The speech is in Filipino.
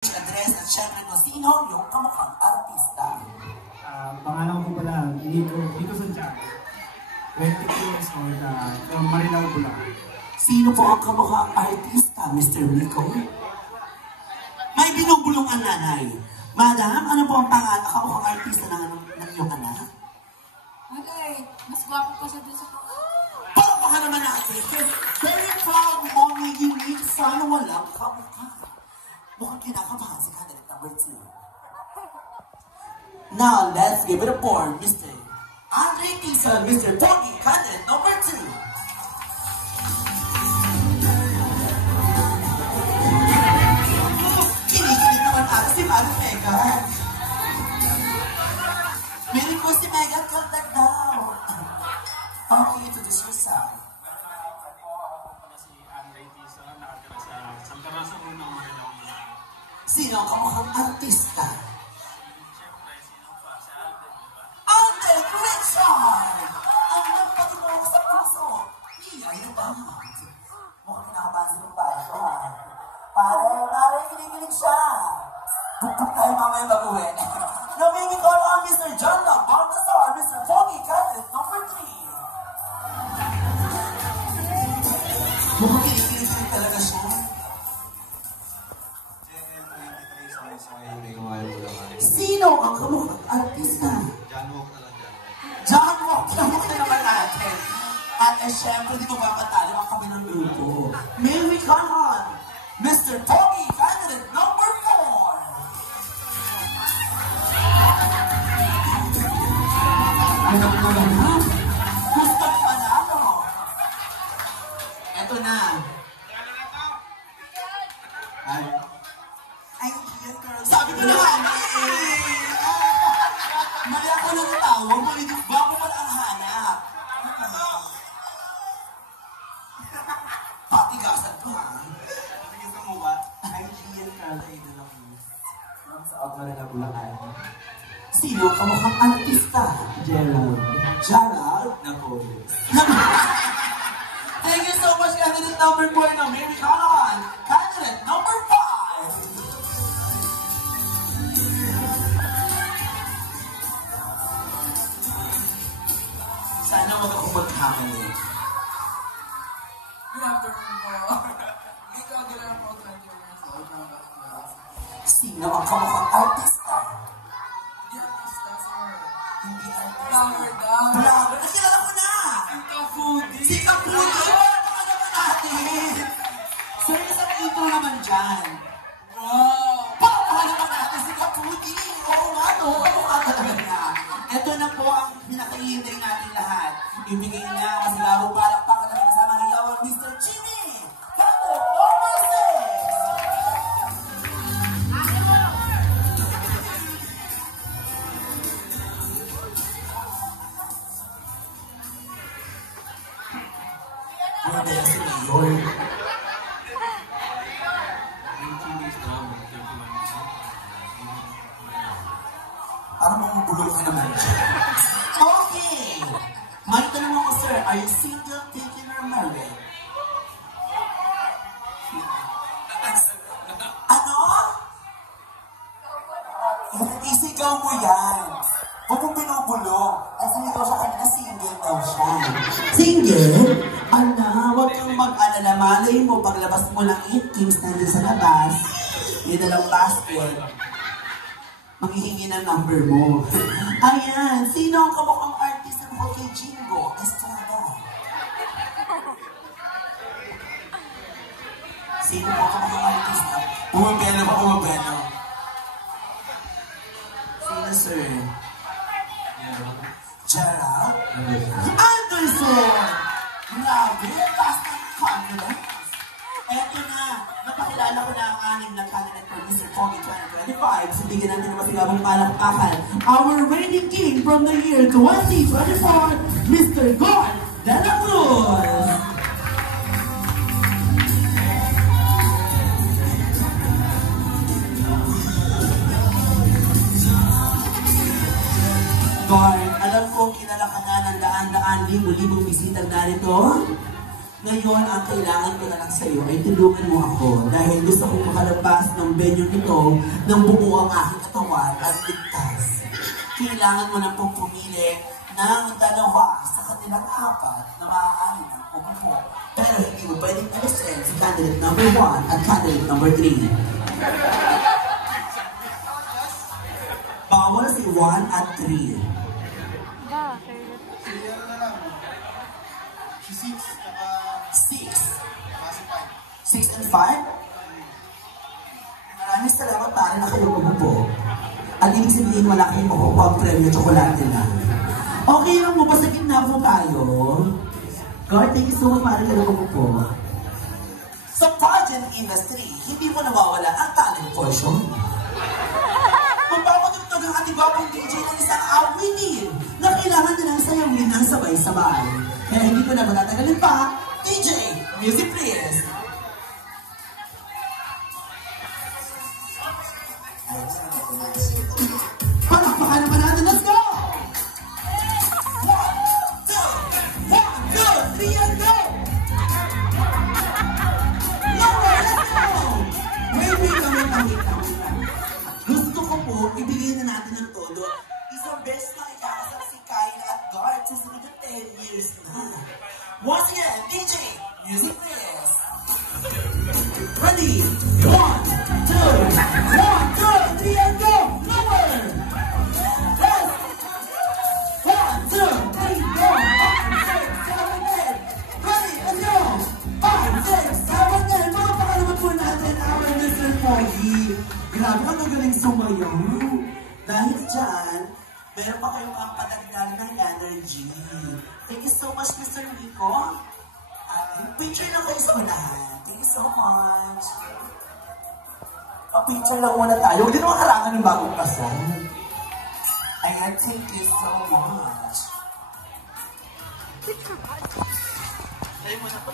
address at syempre kung sino yung kamukhang artista. Pangalan ko pala, Nico Santiago. 22 years old, from Marilao, Bulacan. Sino po ang kamukhang artista, Mr. Nico? May binubulungan nanay. Madam, ano po ang pangalan kamukhang artista ng iyong anak? Malay, mas gwapo pa siya dun sa Baka naman natin. Very proud, mommy, unique, sana walang kamukha. Mukhang kinakabahan si candidate number 2. Now, let's give it a board, Mr. Andre Tison, Mr. Pogi, candidate number 2. Kinikilig naman ako si Mami Mega. Meron ko si Mega, kaltag daw. Okay, introduce yourself. Sino ang kamukhang artista? Alden Richard! Ang nagpatulong sa puso. Iyay na ba? Mukhang kinakabahan si Lumpara ko, ha? Pare, kinikilig siya. Bukbuk tayo mamaya mag-uwi. Now may we call on Mr. John Love Baltasar, Mr. Pogi, candidate number 3. Mukhang kinikilig siya talaga siya. Sino ang kamukhang artista? John Walk na naman natin. At syempre, di ko papatalo ang kabilang grupo. May we call on Mr. Pogi, candidate number 4. Ano ko naman? Gusto panalo. Eto na. Ay, sabi ko naman, mali ako ng tawag, bago pala ang hanap. Patigasan ko, ha? Patigasan mo ba? Ay, Gian Carla, idol of youth. Sa Outmara na Bulacan. Sino ang kamukhang artista? Gerald. Gerald? Nako. Thank you so much, candidate number 4 na Mary Callahan. Candidate number 5. Sana wag akong magkamali. Good afternoon po. Nico Aguilar po, 20 years old. Sino ang kamukhang artista? Hindi artista, sir. Hindi artista. Vlogger daw. Vlogger? Nakilala ko na! Ang ka-foodie. Si Kapudi! Baka naman natin! Sir, isang ito naman dyan. Wow! Baka naman natin si Kapudi! Oo nga, no? Kamukha talaga niya. Ito na po ang pinakaihintay natin lahat. Ibigay niya mas laro palakpakan ng kasamang iyawan, Mr. Jimmy! Candidate number 6! Ano na si Mayor? Parang mamubulol ka naman siya. Okay! May tanong ako, sir. Are you single, taken, or married? Ano? Isigaw mo yan. Huwag mong binubulong. Kasi ikaw siya kanina, single daw siya. Single? Ana, huwag kang mag-alala. Malay mo, paglabas mo ng 8 kings nandun sa labas, yun na lang basket. Manghihingi ng number mo. Ayan, sino ang kamukhang artist ng kay Jingo Estrada? Sino po ang kamukhang artist? Umabeno pa, umabeno. Sino, sir? Gerald? Anderson! Grabe, last ng confidence. Eto na, napakilala ko na ang anim na candidate for Mr. Pogi 2025. So bigyan natin ng masigabong palakpakan. Our reigning king from the year 2024, Mr. Gord De La Cruz. Gord, alam ko kilala ka na ng daan-daan, libo-libong bisitang narito. Ngayon, ang kailangan ko na lang sa'yo ay tulungan mo ako dahil gusto kong makalabas ng venue nito ng buo ang aking katawan at ligtas. Kailangan mo na pong pumili ng dalawa sa kanilang apat na maaari ng umupo. Pero hindi mo pwedeng alisin si candidate number 1 at candidate number 3. Bawal si 1 at 3. Si 6, saka 6. si 6 5. and 5? Maraming salamat pare na kayo umupo. At ibig sabihin wala kayong makukuha ang premyo tsokolate lang. Okay lang mo ba sa gitna po tayo? God, thank you so much pare kayo umupo. Sa pageant industry, hindi mo nawawala ang talent portion. Magpapatugtog ang ating gwapong DJ ng isang awitin na kailangan na lang sayawin ng sabay-sabay. Kaya hindi ko na matatagalin pa. DJ, music please! Palakpakan naman natin, let's go! 1, 2, 3, and go! Lower, let's go! Wait. Gusto ko po, ibigay na natin ang todo. Isang best na ikakasal si Kyle at Guard sa sunod na 10 years na. Once again, DJ, music please! Ready? 1, 2, 3, and go! Lower! Yes! 1, 2, 3, go! 5, 6, 7, 8! Ready? Let's go! 5, 6, 7, 8! Mapakalaman po natin our Mr. Foggy. Grabe ka magaling sumayaw. Dahil dyan, meron pa kayong ang padagdag ng energy. Thank you so much, Mr. Rico. Picture lang kayo sa unahan. Thank you so much. Picture lang muna tayo. Huwag din naman karangan ng bagong kasal. Ayan, thank you so much. Tayo muna pa.